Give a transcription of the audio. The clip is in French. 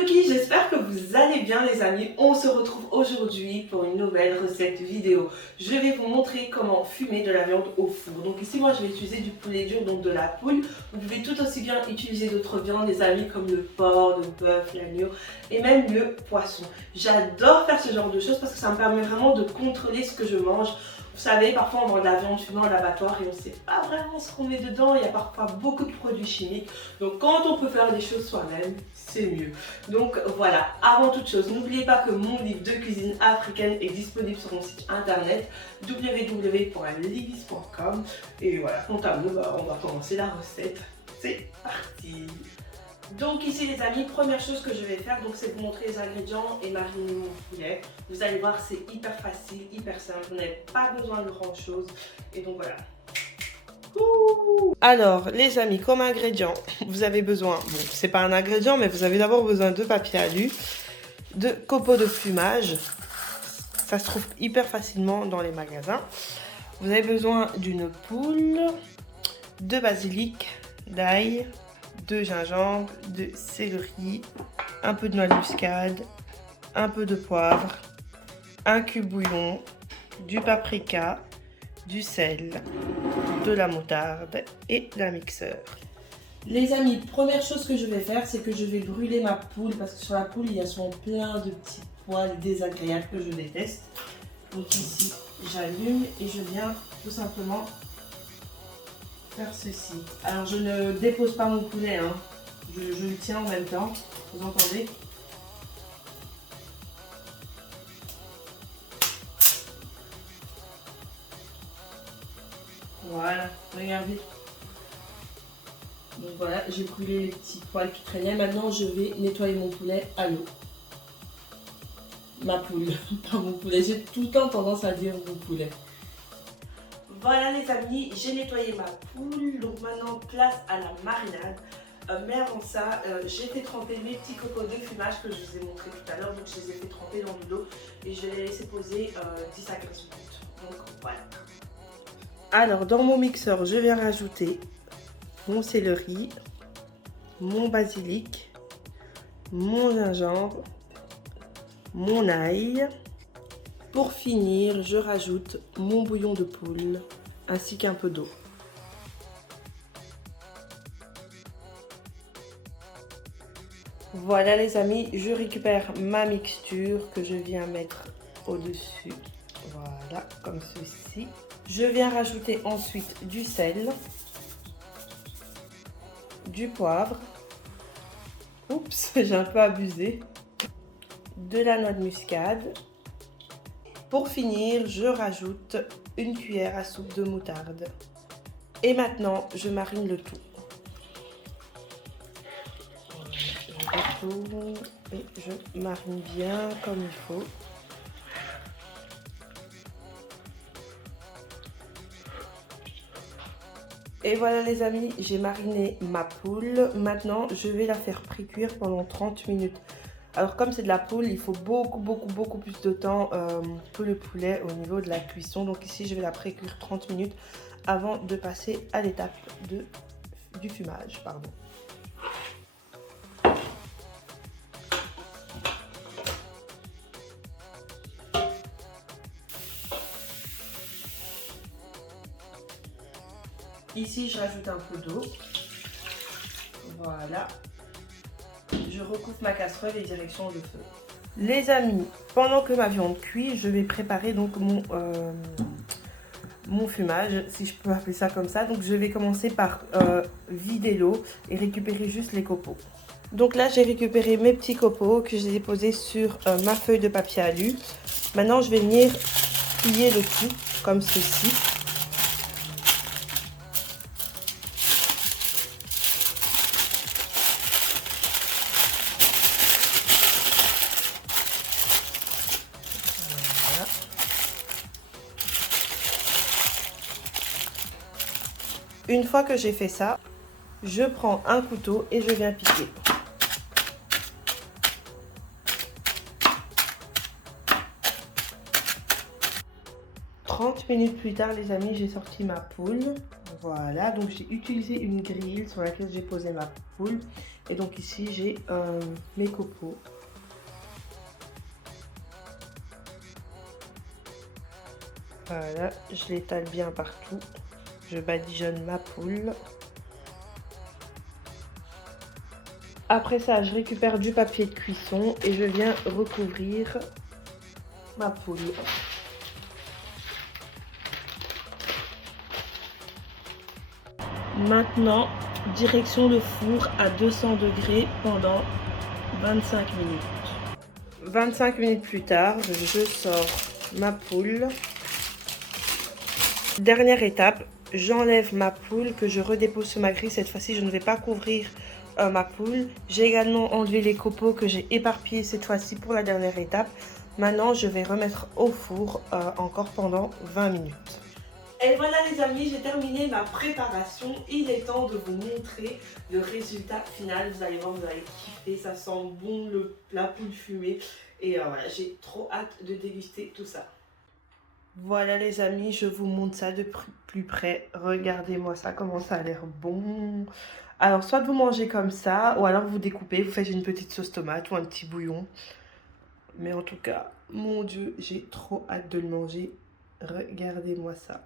Hello, j'espère que vous allez bien les amis. On se retrouve aujourd'hui pour une nouvelle recette vidéo. Je vais vous montrer comment fumer de la viande au four. Donc ici moi je vais utiliser du poulet dur, donc de la poule. Vous pouvez tout aussi bien utiliser d'autres viandes les amis, comme le porc, le bœuf, l'agneau et même le poisson. J'adore faire ce genre de choses parce que ça me permet vraiment de contrôler ce que je mange. Vous savez, parfois on vend de la viande fumée à l'abattoir et on ne sait pas vraiment ce qu'on met dedans. Il y a parfois beaucoup de produits chimiques. Donc quand on peut faire les choses soi-même, c'est mieux. Donc voilà, avant toute chose, n'oubliez pas que mon livre de cuisine africaine est disponible sur mon site internet www.libis.com. Et voilà, quant à nous, on va commencer la recette. C'est parti! Donc ici les amis, première chose que je vais faire, donc c'est vous montrer les ingrédients et mariner mon poulet. Vous allez voir, c'est hyper facile, hyper simple, vous n'avez pas besoin de grand chose. Et donc voilà. Alors les amis, comme ingrédients, vous avez besoin, bon c'est pas un ingrédient mais vous avez d'abord besoin de papier alu, de copeaux de fumage, ça se trouve hyper facilement dans les magasins. Vous avez besoin d'une poule, de basilic, d'ail, de gingembre, de céleri, un peu de noix de muscade, un peu de poivre, un cube bouillon, du paprika, du sel, de la moutarde et d'un mixeur. Les amis, première chose que je vais faire, c'est que je vais brûler ma poule parce que sur la poule, il y a souvent plein de petits poils désagréables que je déteste. Donc ici, j'allume et je viens tout simplement faire ceci. Alors je ne dépose pas mon poulet, hein. Je le tiens en même temps, vous entendez? Voilà, regardez. Donc voilà, j'ai brûlé les petits poils qui traînaient. Maintenant je vais nettoyer mon poulet à l'eau. Ma poule, pas mon poulet, j'ai tout le temps tendance à dire mon poulet. Voilà les amis, j'ai nettoyé ma poule, donc maintenant place à la marinade. Mais avant ça, j'ai fait tremper mes petits copeaux de fumage que je vous ai montré tout à l'heure. Donc je les ai fait tremper dans de l'eau et je vais les laisser poser 10 à 15 minutes. Donc voilà. Alors dans mon mixeur, je viens rajouter mon céleri, mon basilic, mon gingembre, mon ail. Pour finir, je rajoute mon bouillon de poule ainsi qu'un peu d'eau. Voilà les amis, je récupère ma mixture que je viens mettre au-dessus. Voilà, comme ceci. Je viens rajouter ensuite du sel, du poivre. Oups, j'ai un peu abusé. De la noix de muscade. Pour finir, je rajoute une cuillère à soupe de moutarde. Et maintenant, je marine le tout. Je retourne et je marine bien comme il faut. Et voilà les amis, j'ai mariné ma poule. Maintenant, je vais la faire pré-cuire pendant 30 minutes. Alors comme c'est de la poule, il faut beaucoup plus de temps que le poulet au niveau de la cuisson. Donc ici, je vais la pré-cuire 30 minutes avant de passer à l'étape du fumage. Pardon. Ici, je rajoute un peu d'eau. Voilà. Je recouvre ma casserole et direction le feu. Les amis, pendant que ma viande cuit, je vais préparer donc mon fumage, si je peux appeler ça comme ça. Donc je vais commencer par vider l'eau et récupérer juste les copeaux. Donc là, j'ai récupéré mes petits copeaux que j'ai déposés sur ma feuille de papier alu. Maintenant, je vais venir plier le tout comme ceci. Une fois que j'ai fait ça, je prends un couteau et je viens piquer. « 30 minutes plus tard, les amis, j'ai sorti ma poule. Voilà, donc j'ai utilisé une grille sur laquelle j'ai posé ma poule. Et donc ici j'ai mes copeaux. Voilà, je l'étale bien partout. Je badigeonne ma poule. Après ça, je récupère du papier de cuisson et je viens recouvrir ma poule. Maintenant, direction le four à 200 degrés pendant 25 minutes. 25 minutes plus tard, je sors ma poule. Dernière étape, j'enlève ma poule que je redépose sur ma grille. Cette fois-ci, je ne vais pas couvrir ma poule. J'ai également enlevé les copeaux que j'ai éparpillés cette fois-ci pour la dernière étape. Maintenant, je vais remettre au four encore pendant 20 minutes. Et voilà les amis, j'ai terminé ma préparation. Il est temps de vous montrer le résultat final. Vous allez voir, vous allez kiffer, ça sent bon la poule fumée. Et voilà, j'ai trop hâte de déguster tout ça. Voilà les amis, je vous montre ça de plus près. Regardez-moi ça, comment ça a l'air bon. Alors soit vous mangez comme ça, ou alors vous découpez, vous faites une petite sauce tomate ou un petit bouillon. Mais en tout cas, mon Dieu, j'ai trop hâte de le manger. Regardez-moi ça.